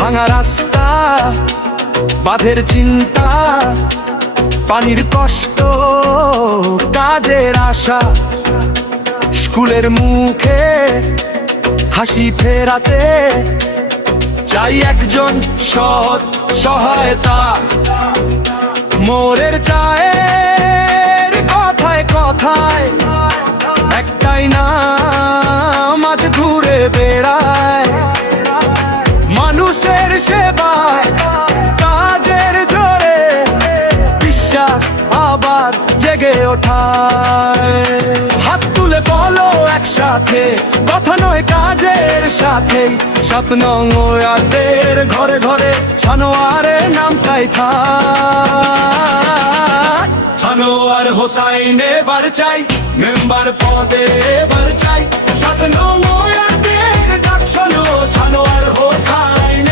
ভাঙা রাস্তা, বাঁধের চিন্তা, পানির কষ্ট, কাজের আশা, স্কুলের মুখে হাসি ফেরাতে চাই একজন সৎ সহায়তা। মোরের চায়ের কথায় কথায় একটাই নাম আজ ঘুরে বেড়ায়, মানুষের সেবায় কাজের জোরে বিশ্বাস আবার জেগে ওঠায়। হাত তুলে বলো একসাথে, কথা নয় কাজের সাথে, 7 নং ওয়ার্ডের ঘরে ঘরে ছানোয়ারের নামটাই থাক। ছানোয়ার হোসাইন এবার চাই, মেম্বার পদে এবার চাই, 7 নং ওয়ার্ডের ডাক শোনো, ছানোয়ার হোসাইন